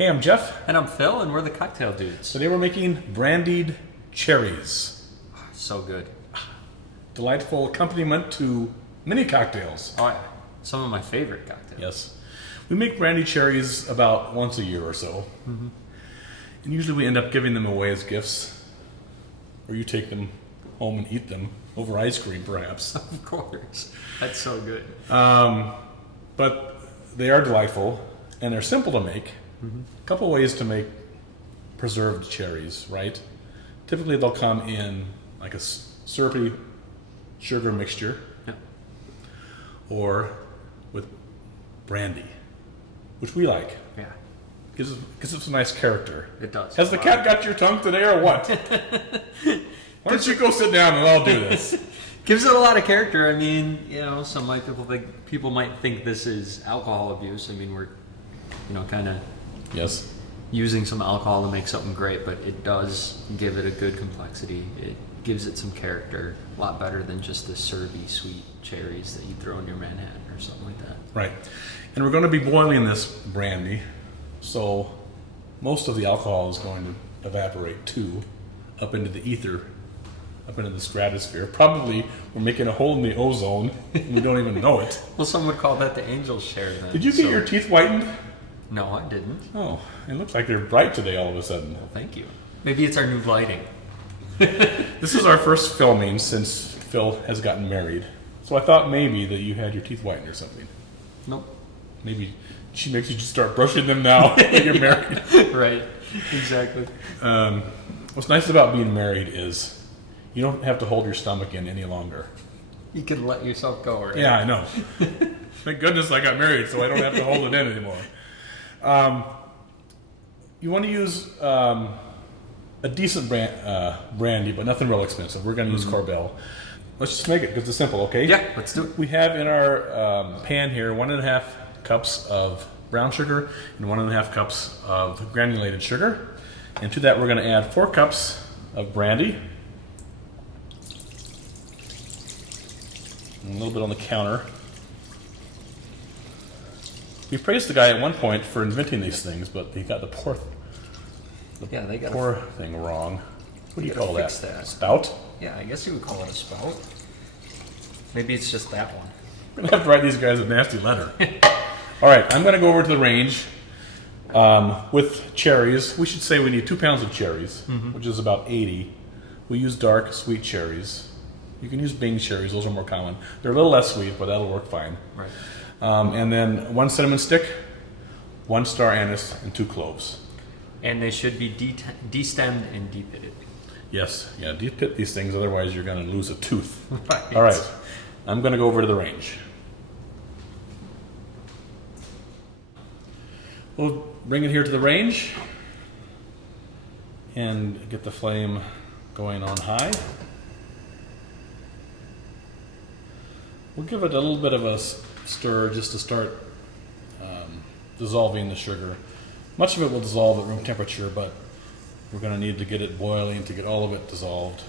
Hey, I'm Jeff. And I'm Phil, and we're the Cocktail Dudes. Today we're making Brandied Cherries. So good. Delightful accompaniment to many cocktails. Oh yeah, some of my favorite cocktails. Yes. We make Brandied Cherries about once a year or so. Mm-hmm. And usually we end up giving them away as gifts. Or you take them home and eat them over ice cream, perhaps. Of course. That's so good. But they are delightful, and they're simple to make. Mm-hmm. A couple ways to make preserved cherries, right? Typically they'll come in like a syrupy sugar mixture, Yeah. or with brandy, which we like. Yeah. Gives it some nice character. It does. Has the cat got your tongue today or what? Why don't you go sit down and I'll do this? Gives it a lot of character. I mean, some people might think this is alcohol abuse. I mean, we're, kind of Yes. using some alcohol to make something great, but it does give it a good complexity. It gives it some character, a lot better than just the syrupy sweet cherries that you throw in your Manhattan or something like that. Right. And we're going to be boiling this brandy, so most of the alcohol is going to evaporate too, up into the ether, up into the stratosphere. Probably we're making a hole in the ozone and we don't even know it. Well, some would call that the angel's share then. Did you get your teeth whitened? No, I didn't. Oh, it looks like they're bright today all of a sudden. Well, thank you. Maybe it's our new lighting. This is our first filming since Phil has gotten married. So I thought maybe that you had your teeth whitened or something. Nope. Maybe she makes you just start brushing them now that you're married. Right. Exactly. What's nice about being married is you don't have to hold your stomach in any longer. You can let yourself go, right? Yeah, I know. Thank goodness I got married so I don't have to hold it in anymore. You want to use a decent brandy, but nothing real expensive. We're going to use Corbel. Let's just make it because it's simple, okay? Yeah, let's do it. We have in our pan here 1.5 cups of brown sugar and 1.5 cups of granulated sugar. And to that we're going to add 4 cups of brandy. And a little bit on the counter. We praised the guy at one point for inventing these things, but he got the pour thing wrong. What do you call that? Spout? Yeah, I guess you would call it a spout. Maybe it's just that one. We're going to have to write these guys a nasty letter. All right, I'm going to go over to the range with cherries. We should say we need 2 pounds of cherries, which is about 80. We use dark, sweet cherries. You can use Bing cherries. Those are more common. They're a little less sweet, but that'll work fine. Right. And then 1 cinnamon stick, 1 star anise, and 2 cloves. And they should be destemmed and depitted. Yes, yeah, depit these things, otherwise you're going to lose a tooth. Right. All right, I'm going to go over to the range. We'll bring it here to the range and get the flame going on high. We'll give it a little bit of a stir just to start dissolving the sugar. Much of it will dissolve at room temperature, but we're going to need to get it boiling to get all of it dissolved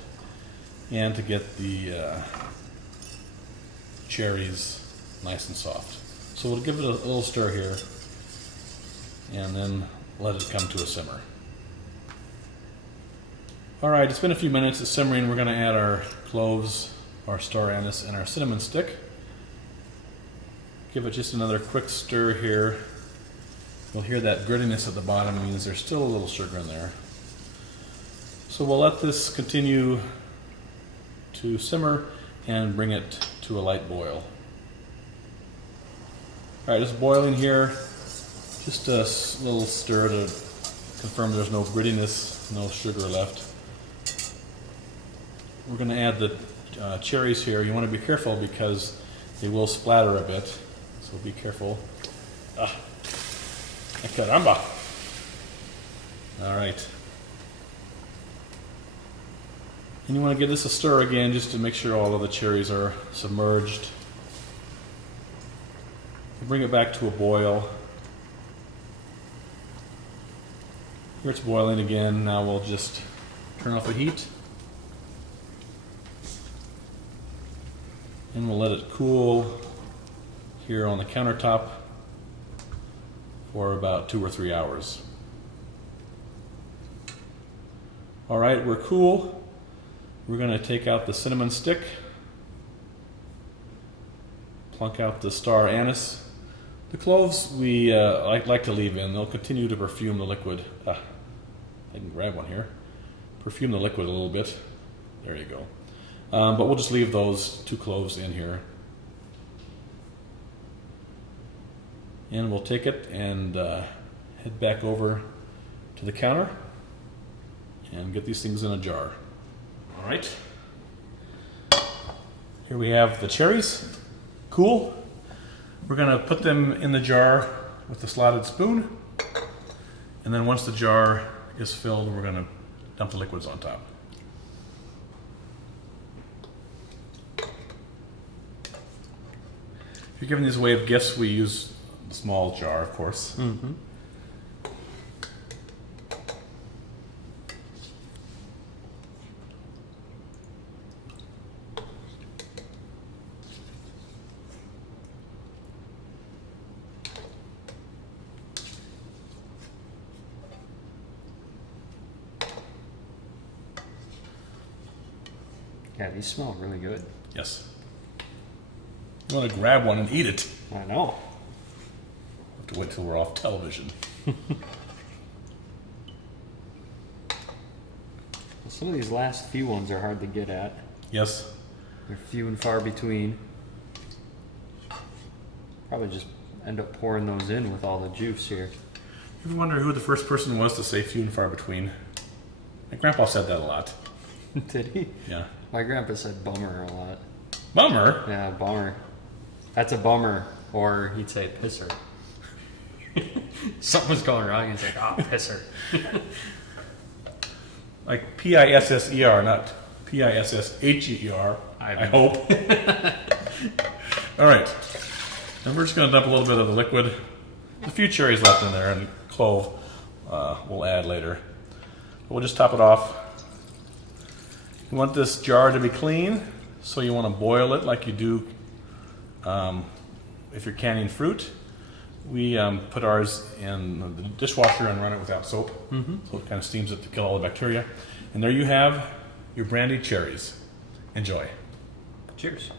and to get the cherries nice and soft. So we'll give it a little stir here and then let it come to a simmer. Alright, it's been a few minutes. It's simmering. We're going to add our cloves, our star anise, and our cinnamon stick. Give it just another quick stir here. We'll hear that grittiness at the bottom. It means there's still a little sugar in there. So we'll let this continue to simmer and bring it to a light boil. Alright, it's boiling here. Just a little stir to confirm there's no grittiness, no sugar left. We're going to add the cherries here. You want to be careful because they will splatter a bit, so be careful. Caramba! All right. And you want to give this a stir again just to make sure all of the cherries are submerged. Bring it back to a boil. Here it's boiling again. Now we'll just turn off the heat. And we'll let it cool here on the countertop for about 2 or 3 hours. All right, we're cool. We're going to take out the cinnamon stick. Plunk out the star anise. The cloves we like to leave in. They'll continue to perfume the liquid. I can grab one here. Perfume the liquid a little bit. There you go. But we'll just leave those 2 cloves in here. And we'll take it and head back over to the counter and get these things in a jar. All right. Here we have the cherries. Cool. We're going to put them in the jar with the slotted spoon. And then once the jar is filled, we're going to dump the liquids on top. If you're giving these away as gifts, we use the small jar, of course. Mm-hmm. Yeah, these smell really good. Yes. You want to grab one and eat it. I know. Have to wait till we're off television. Some of these last few ones are hard to get at. Yes. They're few and far between. Probably just end up pouring those in with all the juice here. You ever wonder who the first person was to say few and far between? My grandpa said that a lot. Did he? Yeah. My grandpa said bummer a lot. Bummer? Yeah, bummer. That's a bummer. Or he'd say pisser. Something was going wrong. He's like, oh, pisser. Like P-I-S-S-E-R, not P-I-S-S-H-E-R, I hope. All right. And we're just going to dump a little bit of the liquid. A few cherries left in there and clove we'll add later. But we'll just top it off. You want this jar to be clean, so you want to boil it like you do if you're canning fruit. We put ours in the dishwasher and run it without soap, so it kind of steams it to kill all the bacteria. And there you have your brandied cherries. Enjoy. Cheers.